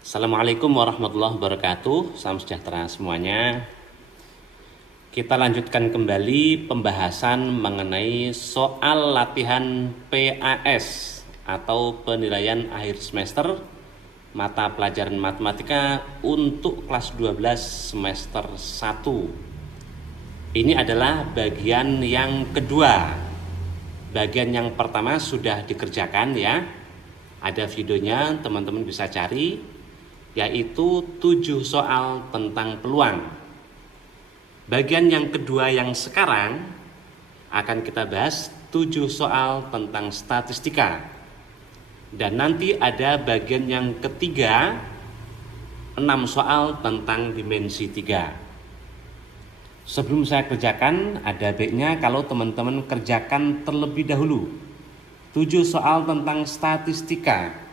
Assalamualaikum warahmatullahi wabarakatuh. Salam sejahtera semuanya. Kita lanjutkan kembali pembahasan mengenai soal latihan PAS atau penilaian akhir semester mata pelajaran matematika untuk kelas 12 semester 1. Ini adalah bagian yang kedua. Bagian yang pertama sudah dikerjakan ya. Ada videonya, teman-teman bisa cari, yaitu 7 soal tentang peluang. Bagian yang kedua yang sekarang akan kita bahas 7 soal tentang statistika. Dan nanti ada bagian yang ketiga, 6 soal tentang dimensi 3. Sebelum saya kerjakan, ada baiknya kalau teman-teman kerjakan terlebih dahulu 7 soal tentang statistika.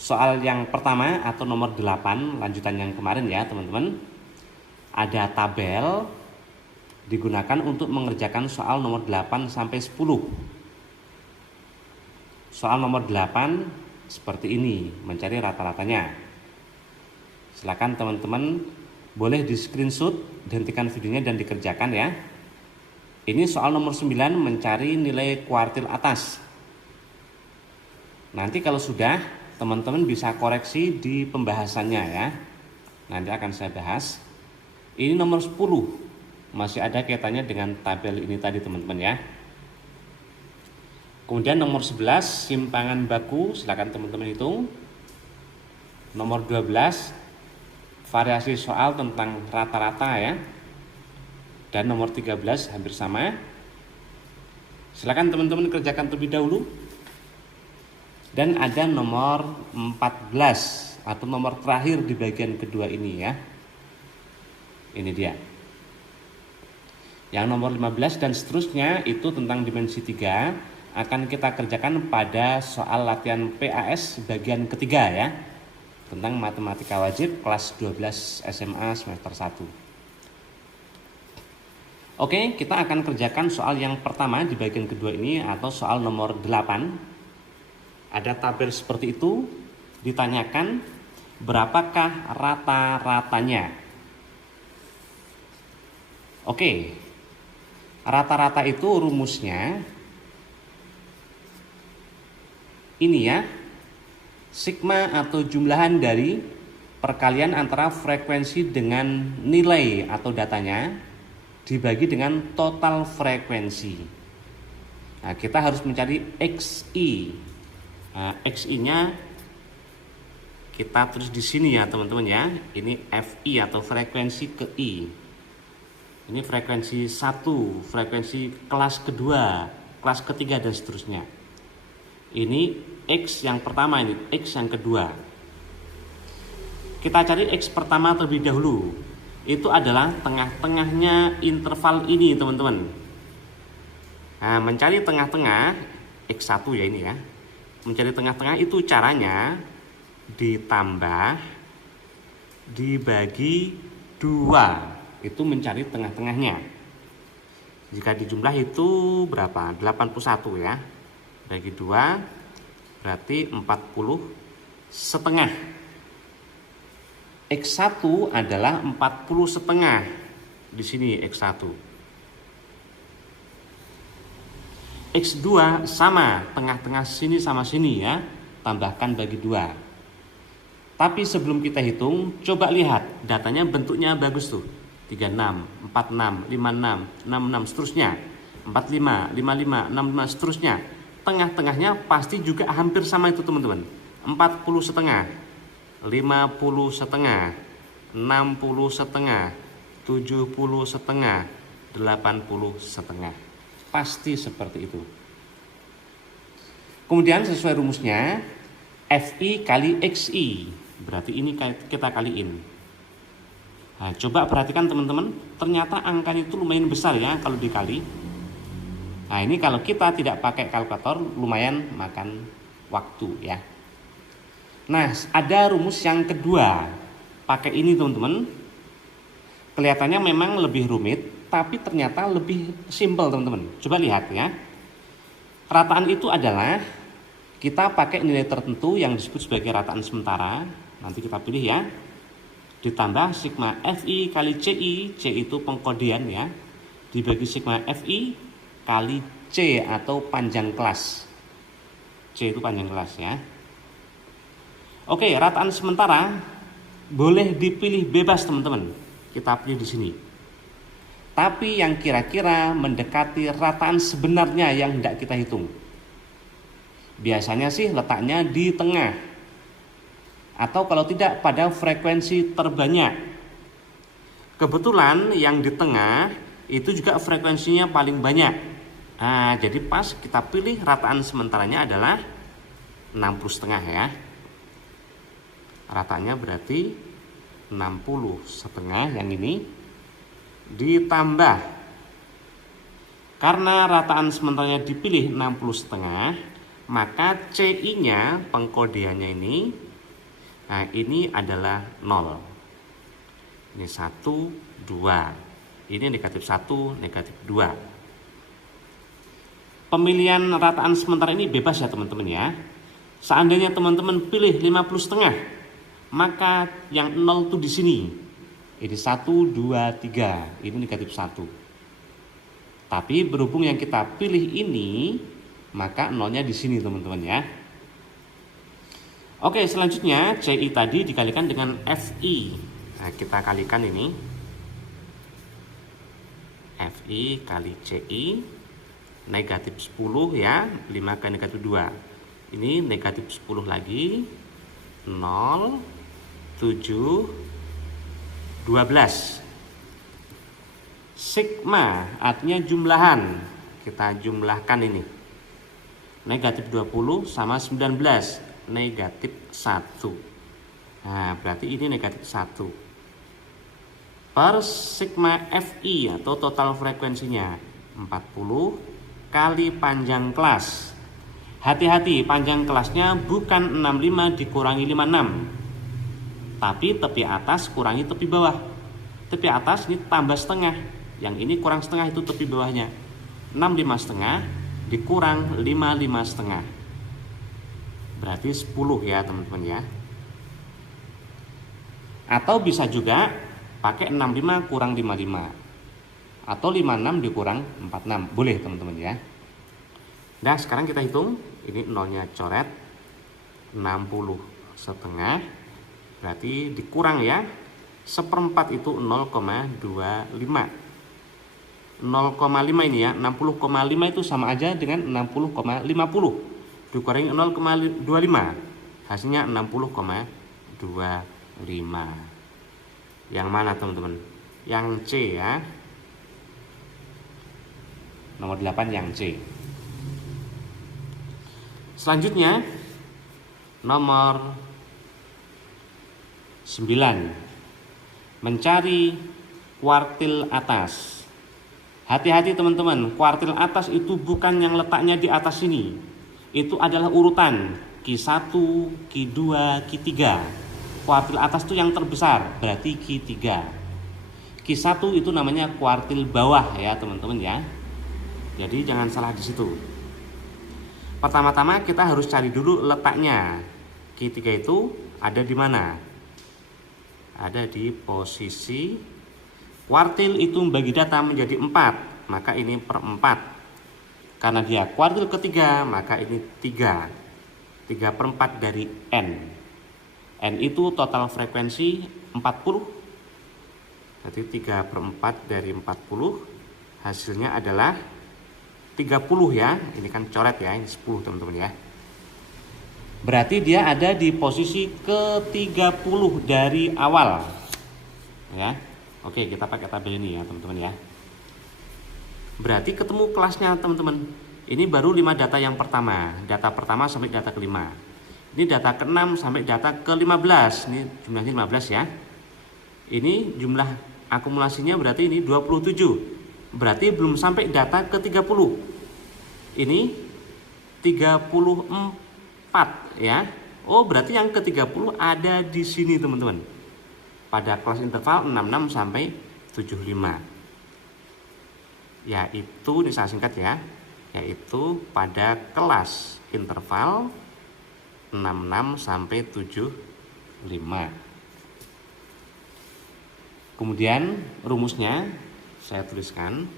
Soal yang pertama atau nomor 8, lanjutan yang kemarin ya teman-teman. Ada tabel digunakan untuk mengerjakan soal nomor 8 sampai 10. Soal nomor 8 seperti ini, mencari rata-ratanya. Silakan teman-teman boleh di screenshot, dihentikan videonya dan dikerjakan ya. Ini soal nomor 9, mencari nilai kuartil atas. Nanti kalau sudah, teman-teman bisa koreksi di pembahasannya ya. Nanti akan saya bahas. Ini nomor 10. Masih ada kaitannya dengan tabel ini tadi teman-teman ya. Kemudian nomor 11, simpangan baku. Silakan teman-teman hitung. Nomor 12, variasi soal tentang rata-rata ya. Dan nomor 13 hampir sama. Silakan teman-teman kerjakan terlebih dahulu. Dan ada nomor 14 atau nomor terakhir di bagian kedua ini ya. Ini dia. Yang nomor 15 dan seterusnya itu tentang dimensi 3 akan kita kerjakan pada soal latihan PAS bagian ketiga ya. Tentang matematika wajib kelas 12 SMA semester 1. Oke, kita akan kerjakan soal yang pertama di bagian kedua ini atau soal nomor 8. Ada tabel seperti itu, ditanyakan berapakah rata-ratanya. Oke, rata-rata itu rumusnya ini ya, sigma atau jumlahan dari perkalian antara frekuensi dengan nilai atau datanya dibagi dengan total frekuensi. Nah, kita harus mencari XI. Nah, XI-nya kita tulis di sini ya teman-teman ya. Ini FI atau frekuensi ke I. Ini frekuensi 1, frekuensi kelas kedua, kelas ketiga dan seterusnya. Ini X yang pertama, ini X yang kedua. Kita cari X pertama terlebih dahulu. Itu adalah tengah-tengahnya interval ini teman-teman. Nah, mencari tengah-tengah X1 ya ini ya. Mencari tengah-tengah itu caranya ditambah dibagi 2. Itu mencari tengah-tengahnya. Jika dijumlah itu berapa? 81 ya. Bagi 2 berarti 40 setengah. X1 adalah 40 setengah. Di sini X1. X2 sama, tengah-tengah sini sama sini ya, tambahkan bagi 2. Tapi sebelum kita hitung, coba lihat datanya bentuknya bagus tuh. 36, 46, 56, 66 seterusnya. 45, 55, 65 seterusnya. Tengah-tengahnya pasti juga hampir sama itu teman-teman. 40 setengah, 50 setengah, 60 setengah, 70 setengah, 80 setengah. Pasti seperti itu. Kemudian sesuai rumusnya FI kali XI, berarti ini kita kaliin. Nah, coba perhatikan teman-teman, ternyata angka itu lumayan besar ya kalau dikali. Nah, ini kalau kita tidak pakai kalkulator lumayan makan waktu ya. Nah, ada rumus yang kedua. Pakai ini teman-teman. Kelihatannya memang lebih rumit, tapi ternyata lebih simpel teman-teman. Coba lihat ya. Rataan itu adalah Kita pakai nilai tertentu yang disebut sebagai rataan sementara. Nanti kita pilih ya. Ditambah sigma Fi kali Ci, C itu pengkodean ya, dibagi sigma Fi kali C atau panjang kelas. C itu panjang kelas ya. Oke, rataan sementara boleh dipilih bebas teman-teman. Kita pilih di sini. Tapi yang kira-kira mendekati rataan sebenarnya yang tidak kita hitung. Biasanya sih letaknya di tengah. Atau kalau tidak pada frekuensi terbanyak. Kebetulan yang di tengah itu juga frekuensinya paling banyak. Nah, jadi pas kita pilih rataan sementaranya adalah 60,5 ya. Rataannya berarti 60,5 yang ini ditambah. Karena rataan sementaranya dipilih 60,5, maka CI-nya pengkodeannya ini, nah ini adalah 0. Ini 1, 2. Ini negatif 1, negatif 2. Pemilihan rataan sementara ini bebas ya teman-teman ya. Seandainya teman-teman pilih 50,5, maka yang 0 itu di sini. Ini 1, 2, 3. Ini negatif 1. Tapi berhubung yang kita pilih ini, maka 0-nya di sini teman-teman ya. Oke, selanjutnya CI tadi dikalikan dengan FI. Nah, kita kalikan ini. FI kali CI negatif 10 ya, 5 kali negatif 2. Ini negatif 10 lagi. 0, 7, 12. Sigma artinya jumlahan. Kita jumlahkan ini. Negatif 20 sama 19. Negatif 1. Nah, berarti ini negatif 1. Per sigma Fi atau total frekuensinya 40 kali panjang kelas. Hati-hati, panjang kelasnya bukan 65 dikurangi 56. Tapi tepi atas kurangi tepi bawah. Tepi atas ini tambah setengah. Yang ini kurang setengah, itu tepi bawahnya. 65,5 dikurang 55,5. Berarti 10 ya teman-teman ya. Atau bisa juga pakai 65 kurang 55. Atau 56 dikurang 46. Boleh teman-teman ya. Nah sekarang kita hitung. Ini nolnya coret. 60,5. Berarti dikurang ya. 1/4 itu 0,25. 0,5 ini ya. 60,5 itu sama aja dengan 60,50. Dikurangi 0,25, hasilnya 60,25. Yang mana teman-teman? Yang C ya. Nomor 8 yang C. Selanjutnya nomor 9. Mencari kuartil atas. Hati-hati teman-teman, kuartil atas itu bukan yang letaknya di atas sini. Itu adalah urutan Q1, Q2, Q3. Kuartil atas itu yang terbesar, berarti Q3. Q1 itu namanya kuartil bawah ya teman-teman ya. Jadi jangan salah di situ. Pertama-tama kita harus cari dulu letaknya. Q3 itu ada di mana? Ada di posisi kuartil itu membagi data menjadi 4, maka ini per 4. Karena dia kuartil ketiga, maka ini 3. 3/4 dari N. N itu total frekuensi 40. Berarti 3/4 dari 40. Hasilnya adalah 30 ya. Ini kan coret ya, ini 10 teman-teman ya. Berarti dia ada di posisi ke-30 dari awal. Ya. Oke, kita pakai tabel ini ya teman-teman ya. Berarti ketemu kelasnya teman-teman. Ini baru 5 data yang pertama. Data pertama sampai data ke-5. Ini data ke-6 sampai data ke-15. Ini jumlahnya 15 ya. Ini jumlah akumulasinya berarti ini 27. Berarti belum sampai data ke-30. Ini 34 ya. Oh, berarti yang ke-30 ada di sini teman-teman. Pada kelas interval 66 sampai 75. Yaitu, ini saya singkat ya, yaitu pada kelas interval 66 sampai 75. Kemudian rumusnya saya tuliskan.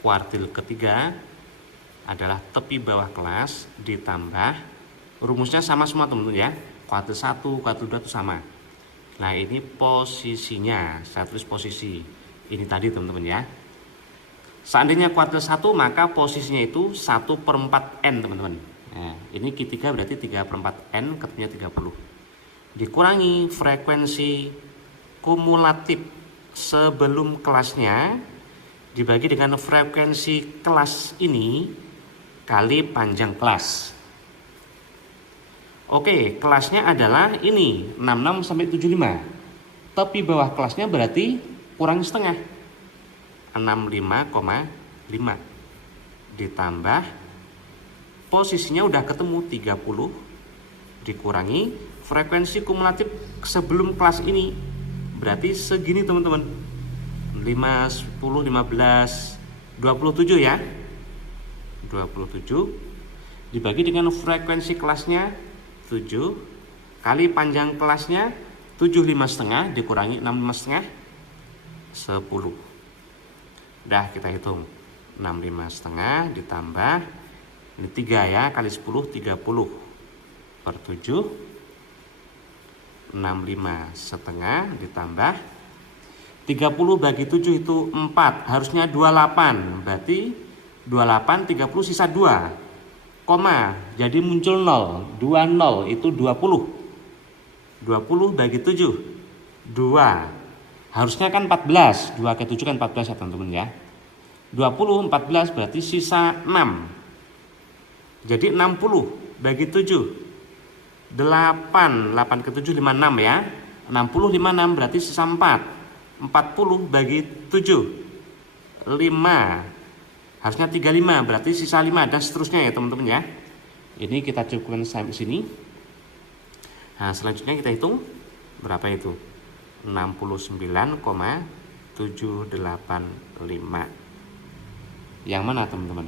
Kuartil ketiga adalah tepi bawah kelas ditambah, rumusnya sama semua teman-teman ya. Kuartil 1, kuartil 2 itu sama. Nah ini posisinya, saya tulis posisi. Ini tadi teman-teman ya. Seandainya kuartil 1 maka posisinya itu 1/4N teman-teman. Nah ini Q3 berarti 3/4N, ketemunya 30. Dikurangi frekuensi kumulatif sebelum kelasnya dibagi dengan frekuensi kelas ini kali panjang kelas. Oke, kelasnya adalah ini 66 sampai 75. Tepi bawah kelasnya berarti kurang setengah. 65,5 ditambah posisinya udah ketemu 30 dikurangi frekuensi kumulatif sebelum kelas ini berarti segini teman-teman. 5, 10, 15, 27 ya. 27 dibagi dengan frekuensi kelasnya 7 kali panjang kelasnya 75,5 dikurangi 65,5 10. Udah kita hitung. 65,5 ditambah ini 3 ya, kali 10 30 per 7 65,5 ditambah 30 bagi 7 itu 4, harusnya 28, berarti 28, 30 sisa 2, koma, jadi muncul 0, 20 itu 20, 20 bagi 7, 2, harusnya kan 14, 2 ke 7 kan 14 ya teman-teman ya, 20, 14 berarti sisa 6, jadi 60 bagi 7, 8, 8 ke 7, 56 ya, 60, 56 berarti sisa 4, 40 bagi 7 5, harusnya 35 berarti sisa 5 dan seterusnya ya teman-teman ya. Ini kita cukupkan sampai sini. Nah selanjutnya kita hitung berapa itu, 69,785. Yang mana teman-teman?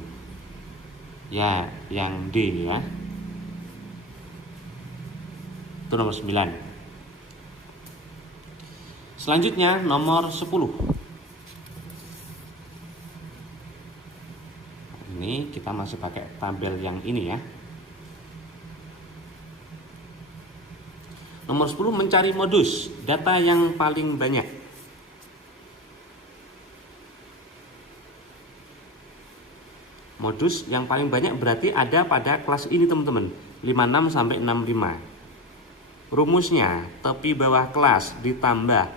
Ya yang D ya, itu nomor 9. Selanjutnya nomor 10. Ini kita masih pakai tabel yang ini ya. Nomor 10 mencari modus data yang paling banyak. Modus yang paling banyak berarti ada pada kelas ini teman-teman, 56 sampai 65. Rumusnya tepi bawah kelas ditambah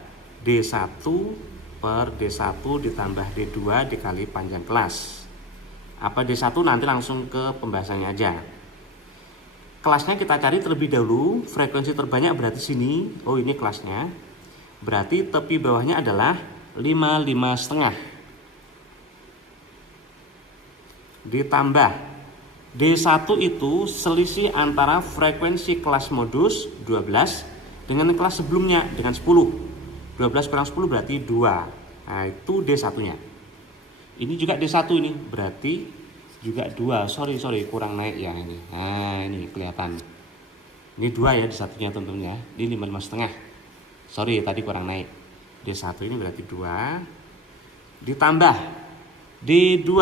D1 per D1 ditambah D2 dikali panjang kelas. Apa D1 nanti langsung ke pembahasannya aja. Kelasnya kita cari terlebih dahulu, frekuensi terbanyak berarti sini. Oh ini kelasnya. Berarti tepi bawahnya adalah 55,5. Ditambah D1 itu selisih antara frekuensi kelas modus 12 dengan kelas sebelumnya dengan 10. 12 kurang 10 berarti 2. Nah itu D1 nya. Ini juga D1 ini berarti juga 2. Sorry kurang naik ya ini. Nah ini kelihatan. Ini 2 ya D1 nya teman-teman ya. Ini 55,5. Sorry tadi kurang naik. D1 ini berarti 2. Ditambah D2.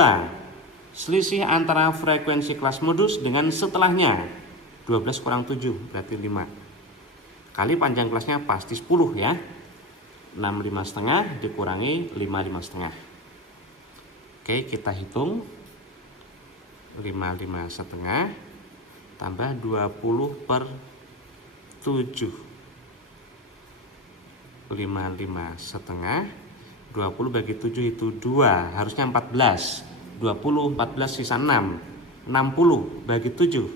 Selisih antara frekuensi kelas modus dengan setelahnya. 12 kurang 7 berarti 5. Kali panjang kelasnya pasti 10 ya. 65,5 dikurangi 55,5. Oke kita hitung. 55,5 tambah 20 per 7. 55,5. 20 bagi 7 itu 2, harusnya 14. 20, 14 sisa 6. 60 bagi 7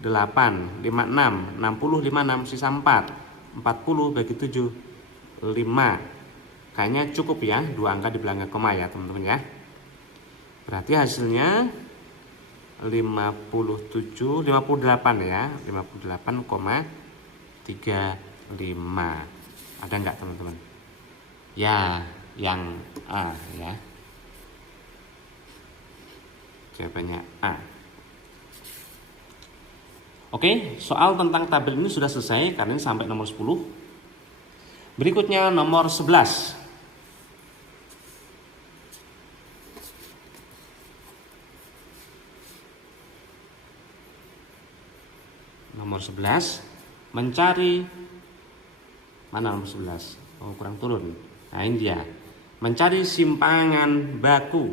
8, 56, 60, 56 sisa 4. 40 bagi 7 5. Kayaknya cukup ya, 2 angka di belakang koma ya teman-teman ya. Berarti hasilnya 58 ya, 58,35. Ada enggak teman-teman? Ya, yang A ya. Jawabannya A. Oke, soal tentang tabel ini sudah selesai karena ini sampai nomor 10. Berikutnya nomor 11. Nomor 11 mencari, mana nomor 11? Oh, kurang turun. Nah, ini dia. Mencari simpangan baku.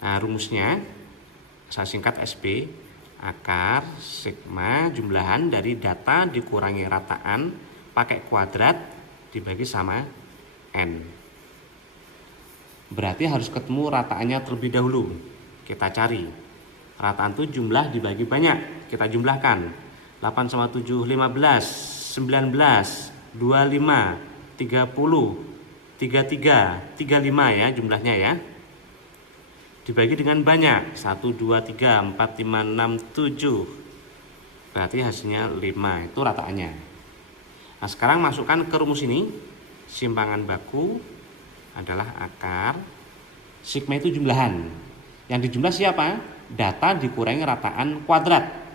Nah, rumusnya saya singkat SP, akar sigma jumlahan dari data dikurangi rataan pakai kuadrat dibagi sama N. Berarti harus ketemu rataannya terlebih dahulu. Kita cari. Rataan itu jumlah dibagi banyak. Kita jumlahkan. 8 sama 7, 15, 19, 25, 30, 33, 35 ya jumlahnya ya. Dibagi dengan banyak. 1, 2, 3, 4, 5, 6, 7. Berarti hasilnya 5. Itu rataannya. Nah, sekarang masukkan ke rumus ini. Simpangan baku adalah akar. Sigma itu jumlahan. Yang dijumlah siapa? Data dikurangi rataan kuadrat.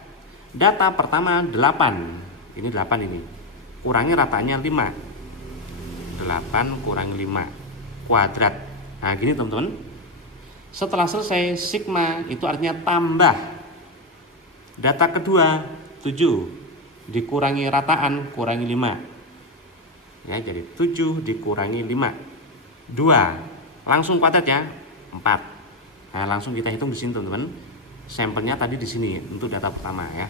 Data pertama 8. Ini 8 ini. Kurangi rataannya 5. 8 kurangi 5 kuadrat. Nah, gini teman-teman. Setelah selesai sigma itu artinya tambah. Data kedua 7 dikurangi rataan kurangi 5. Ya, jadi 7 dikurangi 5. 2. Langsung kuadrat ya. 4. Nah, langsung kita hitung di sini teman-teman. Sampelnya tadi di sini untuk data pertama ya.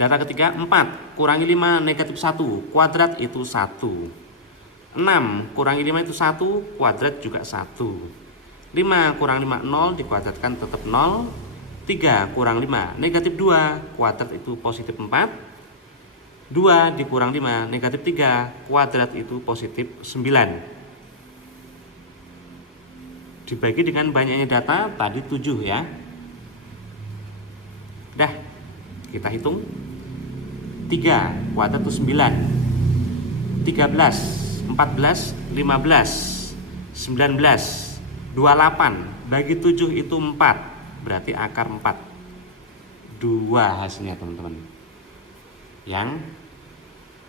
Data ketiga 4 kurangi 5 negatif 1 kuadrat itu 1. 6 kurangi 5 itu 1 kuadrat juga 1. 5 kurang 5 0 dikuadratkan tetap 0. 3 kurang 5 negatif 2 kuadrat itu positif 4. 2 dikurang 5 negatif 3 kuadrat itu positif 9. Dibagi dengan banyaknya data tadi 7 ya. Dah, kita hitung. 3 kuadrat itu 9. 13, 14, 15, 19, 28 bagi 7 itu 4. Berarti akar 4. 2 hasilnya teman-teman.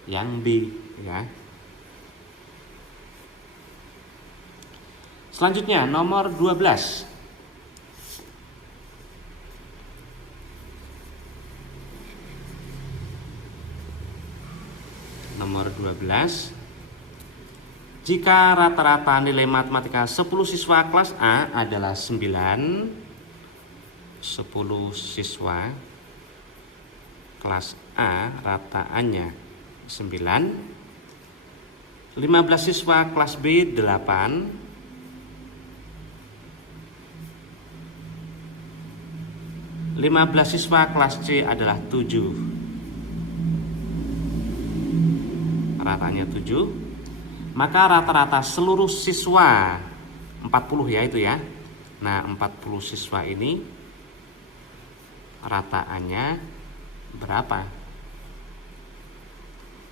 Yang B ya. Selanjutnya nomor 12. Nomor 12. Jika rata-rata nilai matematika 10 siswa kelas A adalah 9, 10 siswa kelas A rataannya 9, 15 siswa kelas B 8, 15 siswa kelas C adalah 7. Rataannya 7. Maka rata-rata seluruh siswa 40 ya itu ya. Nah, 40 siswa ini rataannya berapa?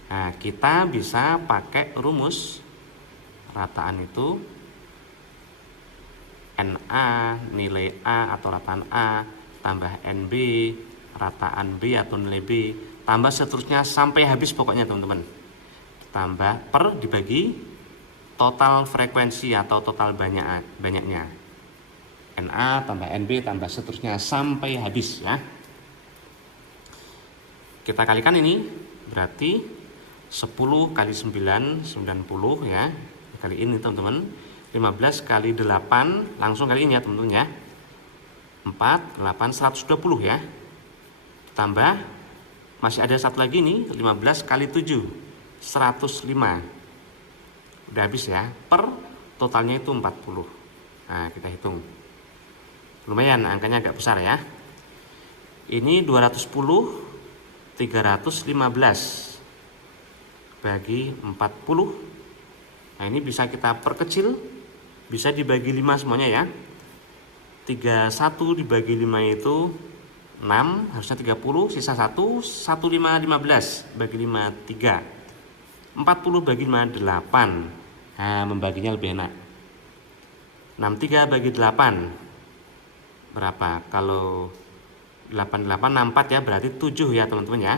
Nah, kita bisa pakai rumus rataan itu NA nilai A atau rataan A tambah NB rataan B atau nilai B tambah seterusnya sampai habis pokoknya teman-teman. Tambah per dibagi total frekuensi atau total banyaknya. NA tambah NB tambah seterusnya sampai habis ya. Kita kalikan ini berarti 10 kali 9 90 ya. Kali ini teman-teman. 15 kali 8 langsung kali ini ya teman-teman ya. 4 8 120 ya. Tambah masih ada satu lagi nih 15 kali 7 105. Udah habis ya. Per totalnya itu 40. Nah, kita hitung. Lumayan angkanya agak besar ya. Ini 210 315 bagi 40. Nah, ini bisa kita perkecil. Bisa dibagi 5 semuanya ya. 31 dibagi 5 itu 6, harusnya 30, sisa 1, 15 bagi 5 3. 40 bagi 5 8. Nah, membaginya lebih enak. 63 bagi 8 berapa? Kalau 8, 8, 64 ya, berarti 7 ya teman-teman ya.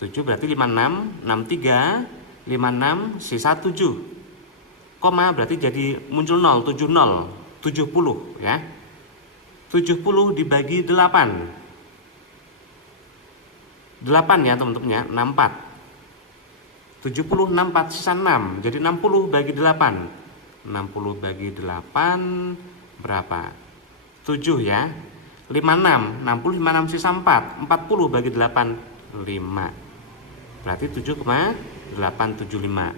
7 berarti 56, 63, 56, sisa 7. Koma berarti jadi muncul 0, 70, 70 ya. 70 dibagi 8. 8 ya teman-teman ya, 64. 70, 64, sisa 6. Jadi 60 bagi 8. 60 bagi 8 berapa? 7 ya. 56, 60, 56 sisa 4. 40 bagi 8, 5. Berarti 7,875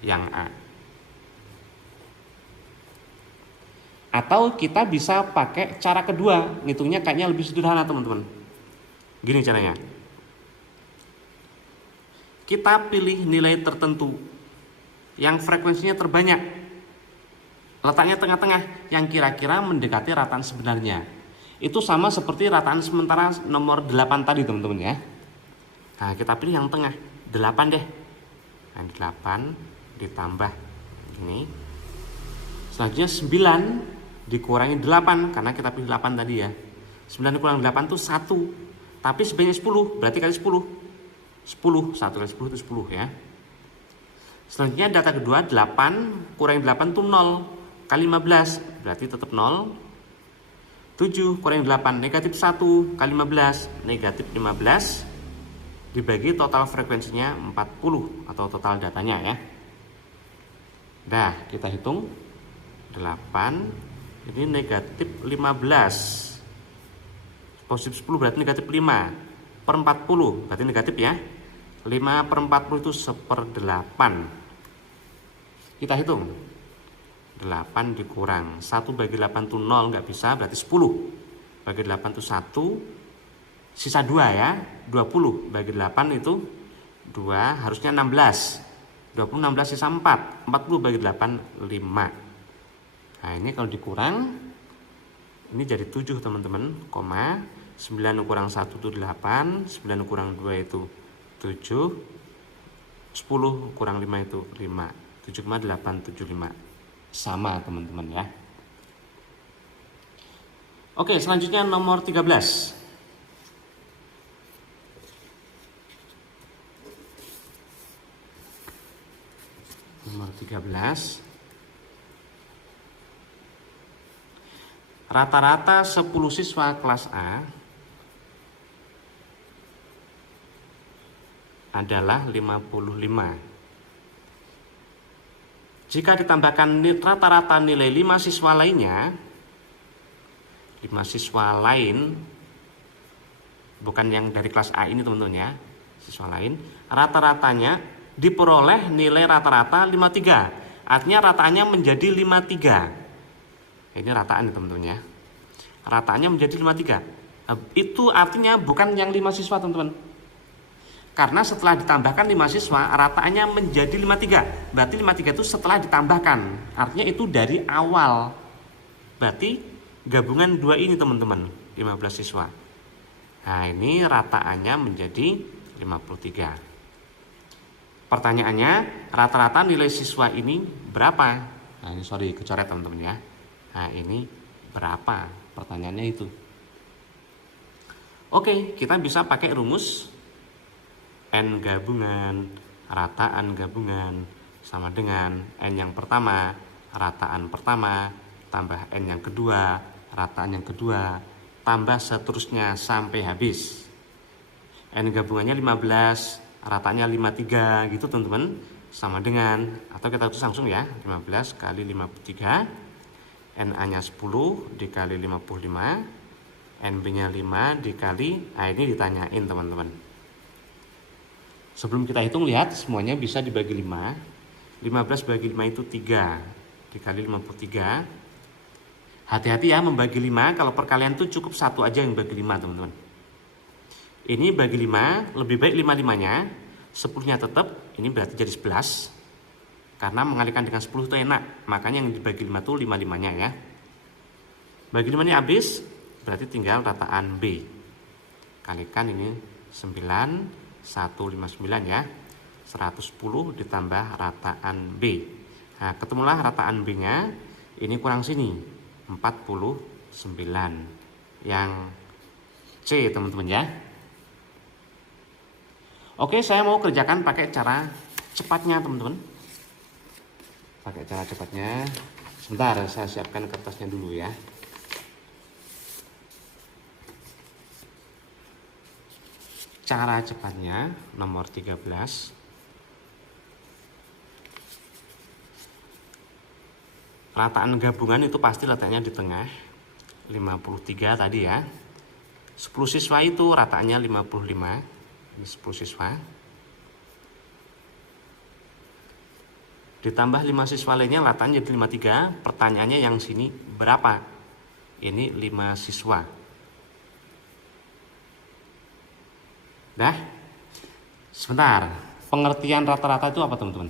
yang A. Atau kita bisa pakai cara kedua, ngitungnya kayaknya lebih sederhana teman-teman. Gini caranya. Kita pilih nilai tertentu yang frekuensinya terbanyak, letaknya tengah-tengah, yang kira-kira mendekati rataan sebenarnya. Itu sama seperti rataan sementara nomor 8 tadi teman-teman ya. Nah kita pilih yang tengah, 8 deh. Nah 8 ditambah ini. Selanjutnya 9 dikurangi 8, karena kita pilih 8 tadi ya. 9 dikurangi 8 itu 1. Tapi sebanyak 10, berarti kali 10. 10, 1 kali 10 itu 10 ya. Selanjutnya data kedua, 8 kurangi 8 itu 0. Kali 15, berarti tetap 0. 7 kurangi 8, negatif 1. Kali 15, negatif 15. Dibagi total frekuensinya 40, atau total datanya ya. Dah, kita hitung. 8, ini negatif 15. Positif 10 berarti negatif 5. Per 40 berarti negatif ya. 5 per 40 itu 1/8. Kita hitung. 8 dikurang 1 bagi 8 itu 0, nggak bisa, berarti 10 bagi 8 itu 1, sisa 2 ya. 20 bagi 8 itu 2, harusnya 16. 20, 16 sisa 4. 40 bagi 8, 5. Nah ini kalau dikurang, ini jadi 7 teman-teman, koma. 9 kurang 1 itu 8, 9 kurang 2 itu 7, 10 kurang 5 itu 5, 7,875. Sama teman-teman ya. Oke, selanjutnya nomor 13. Nomor 13. Rata-rata 10 siswa kelas A adalah 55. Jika ditambahkan rata-rata nilai 5 siswa lainnya, 5 siswa lain, bukan yang dari kelas A ini teman-teman ya, siswa lain, rata-ratanya diperoleh nilai rata-rata 53. Artinya rataannya menjadi 53. Ini rataan ya teman-teman ya. Rataannya menjadi 53. Itu artinya bukan yang 5 siswa teman-teman. Karena setelah ditambahkan 5 siswa, rataannya menjadi 53. Berarti 53 itu setelah ditambahkan. Artinya itu dari awal. Berarti gabungan 2 ini teman-teman, 15 siswa. Nah ini rataannya menjadi 53. Pertanyaannya, rata-rata nilai siswa ini berapa? Nah ini sorry, kecoret teman-teman ya. Nah ini berapa? Pertanyaannya itu. Oke, kita bisa pakai rumus N gabungan, rataan gabungan sama dengan N yang pertama, rataan pertama, tambah N yang kedua, rataan yang kedua, tambah seterusnya sampai habis. N gabungannya 15, rataannya 53 gitu teman-teman. Sama dengan, atau kita tulis langsung ya, 15 kali 53, NA-nya 10 dikali 55, NB-nya 5 dikali, nah ini ditanyain teman-teman. Sebelum kita hitung, lihat semuanya bisa dibagi 5. 15 bagi 5 itu 3 dikali 53. Hati-hati ya membagi 5, kalau perkalian itu cukup satu aja yang bagi 5 teman-teman. Ini bagi 5, lebih baik 5-5-nya, 10-nya tetap, ini berarti jadi 11. Karena mengalihkan dengan 10 itu enak, makanya yang dibagi 5 itu 5-5-nya ya. Bagi 5-nya habis, berarti tinggal rataan B. Kalikan ini 9, 159 ya. 110 ditambah rataan B. Nah, ketemulah rataan B-nya. Ini kurang sini 49. Yang C teman-teman ya. Oke, saya mau kerjakan pakai cara cepatnya teman-teman. Pakai cara cepatnya. Sebentar, saya siapkan kertasnya dulu ya. Cara cepatnya nomor 13. Rataan gabungan itu pasti letaknya di tengah. 53 tadi ya. 10 siswa itu rataannya 55. Ini 10 siswa. Ditambah 5 siswa lainnya rataannya jadi 53. Pertanyaannya yang sini berapa? Ini 5 siswa. Dah? Sebentar. Pengertian rata-rata itu apa teman-teman?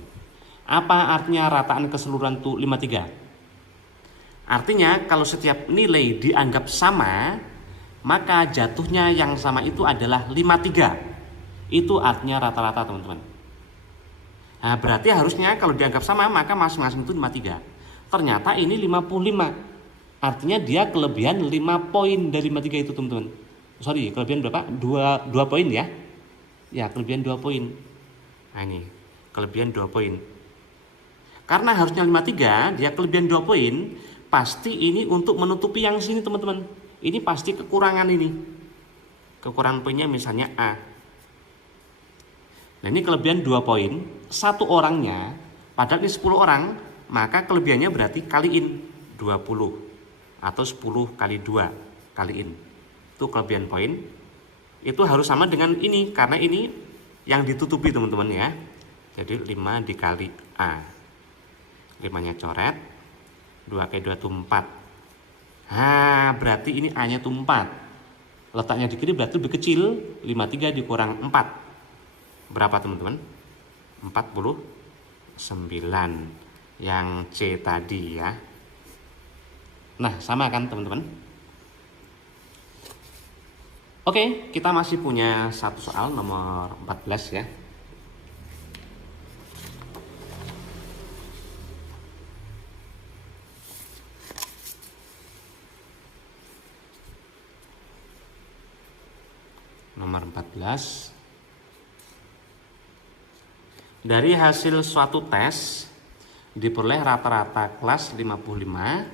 Apa artinya rataan keseluruhan itu 53? Artinya kalau setiap nilai dianggap sama, maka jatuhnya yang sama itu adalah 53. Itu artinya rata-rata teman-teman. Nah berarti harusnya kalau dianggap sama maka masing-masing itu 53. Ternyata ini 55. Artinya dia kelebihan 5 poin dari 53 itu teman-teman. Sorry, kelebihan berapa? 2 poin ya. Ya kelebihan 2 poin. Nah ini kelebihan 2 poin. Karena harusnya 53, dia kelebihan 2 poin. Pasti ini untuk menutupi yang sini teman-teman. Ini pasti kekurangan ini. Kekurangan poinnya misalnya A. Nah ini kelebihan 2 poin, 1 orangnya, padahal ini 10 orang, maka kelebihannya berarti kaliin 20 atau 10 kali 2 kaliin. Itu kelebihan poin. Itu harus sama dengan ini karena ini yang ditutupi teman-teman ya. Jadi 5 dikali A. 5-nya coret, 2 kali 2 itu 4. Nah, berarti ini A-nya itu 4. Letaknya di kiri berarti lebih kecil, 53 dikurang 4. Berapa teman-teman? 49. Yang C tadi ya. Nah sama kan teman-teman. Oke, kita masih punya satu soal nomor 14 ya. Nomor 14. Dari hasil suatu tes diperoleh rata-rata kelas 55,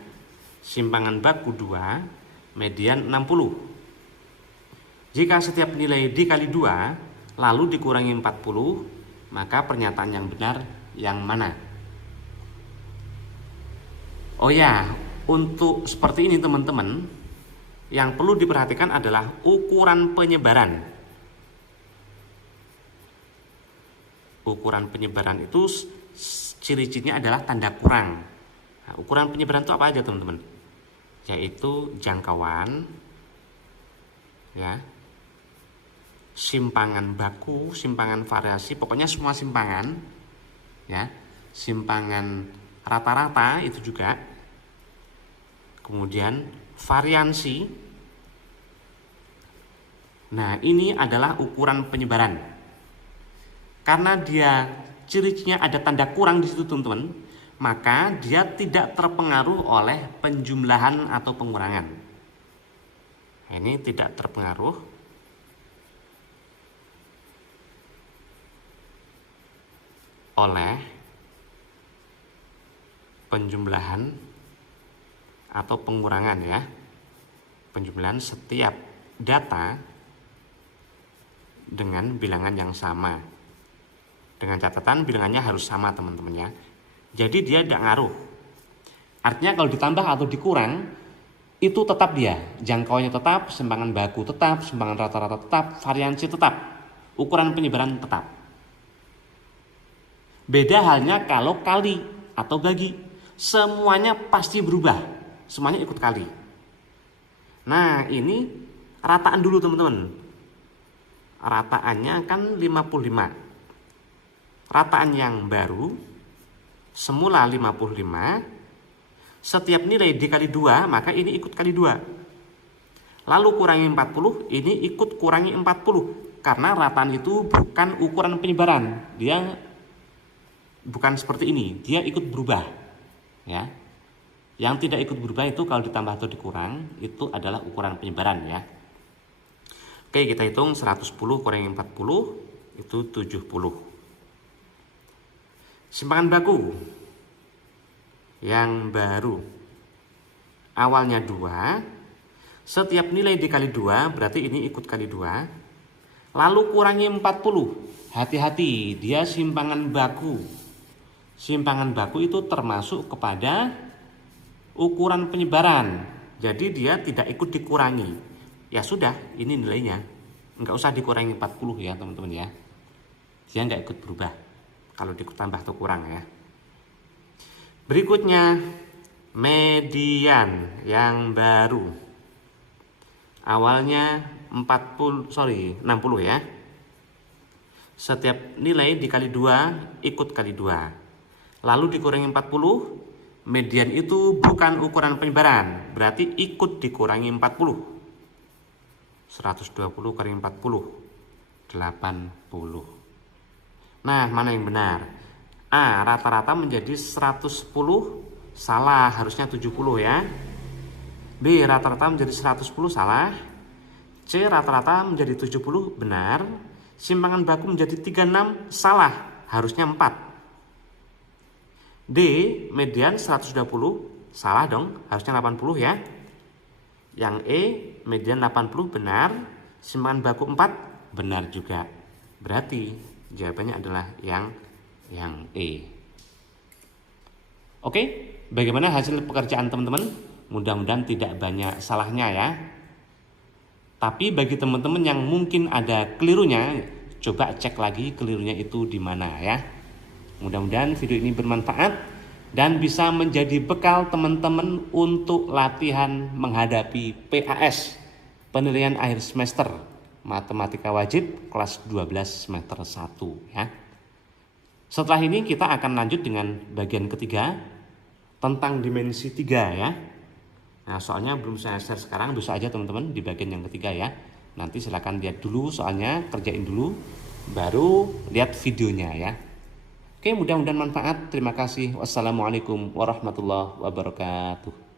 simpangan baku 2, median 60. Jika setiap nilai dikali 2 lalu dikurangi 40, maka pernyataan yang benar yang mana? Oh ya, untuk seperti ini teman-teman, yang perlu diperhatikan adalah ukuran penyebaran. Ukuran penyebaran itu ciri-cirinya adalah tanda kurang. Nah, ukuran penyebaran itu apa aja teman-teman? Yaitu jangkauan, ya, simpangan baku, simpangan variasi, pokoknya semua simpangan, ya, simpangan rata-rata itu juga. Kemudian variansi. Nah ini adalah ukuran penyebaran. Karena dia ciri-cirinya ada tanda kurang di situ teman-teman, maka dia tidak terpengaruh oleh penjumlahan atau pengurangan. Ini tidak terpengaruh oleh penjumlahan atau pengurangan ya. Penjumlahan setiap data dengan bilangan yang sama. Dengan catatan bilangannya harus sama teman-teman ya. Jadi dia tidak ngaruh. Artinya kalau ditambah atau dikurang itu tetap dia. Jangkauannya tetap, simpangan baku tetap, simpangan rata-rata tetap, variansi tetap, ukuran penyebaran tetap. Beda halnya kalau kali atau bagi. Semuanya pasti berubah. Semuanya ikut kali. Nah ini rataan dulu teman-teman. Rataannya kan 55. Rataan yang baru semula 55, setiap nilai dikali 2 maka ini ikut kali 2. Lalu kurangi 40, ini ikut kurangi 40. Karena rataan itu bukan ukuran penyebaran. Dia bukan seperti ini, dia ikut berubah. Ya. Yang tidak ikut berubah itu kalau ditambah atau dikurang itu adalah ukuran penyebaran ya. Oke, kita hitung 110 kurangi 40 itu 70. Simpangan baku yang baru awalnya 2, setiap nilai dikali 2 berarti ini ikut kali 2, lalu kurangi 40. Hati-hati, dia simpangan baku. Simpangan baku itu termasuk kepada ukuran penyebaran, jadi dia tidak ikut dikurangi. Ya sudah, ini nilainya, nggak usah dikurangi 40 ya teman-teman ya, dia nggak ikut berubah kalau ditambah atau kurang ya. Berikutnya median yang baru awalnya 60 ya. Setiap nilai dikali 2 ikut kali 2, lalu dikurangi 40. Median itu bukan ukuran penyebaran, berarti ikut dikurangi 40. 120 kurangi 40 80. Nah, mana yang benar? A, rata-rata menjadi 110, salah, harusnya 70 ya. B, rata-rata menjadi 110, salah. C, rata-rata menjadi 70, benar. Simpangan baku menjadi 36, salah, harusnya 4. D, median 120, salah dong, harusnya 80 ya. Yang E, median 80, benar. Simpangan baku 4, benar juga. Berarti jawabannya adalah yang E. Oke, bagaimana hasil pekerjaan teman-teman? Mudah-mudahan tidak banyak salahnya ya. Tapi bagi teman-teman yang mungkin ada kelirunya, coba cek lagi kelirunya itu di mana ya. Mudah-mudahan video ini bermanfaat dan bisa menjadi bekal teman-teman untuk latihan menghadapi PAS, penilaian akhir semester Matematika Wajib kelas 12 semester 1 ya. Setelah ini kita akan lanjut dengan bagian ketiga tentang dimensi 3 ya. Nah, soalnya belum saya share sekarang, besok aja teman-teman di bagian yang ketiga ya. Nanti silahkan lihat dulu soalnya, kerjain dulu, baru lihat videonya ya. Oke, mudah-mudahan manfaat. Terima kasih. Wassalamualaikum warahmatullahi wabarakatuh.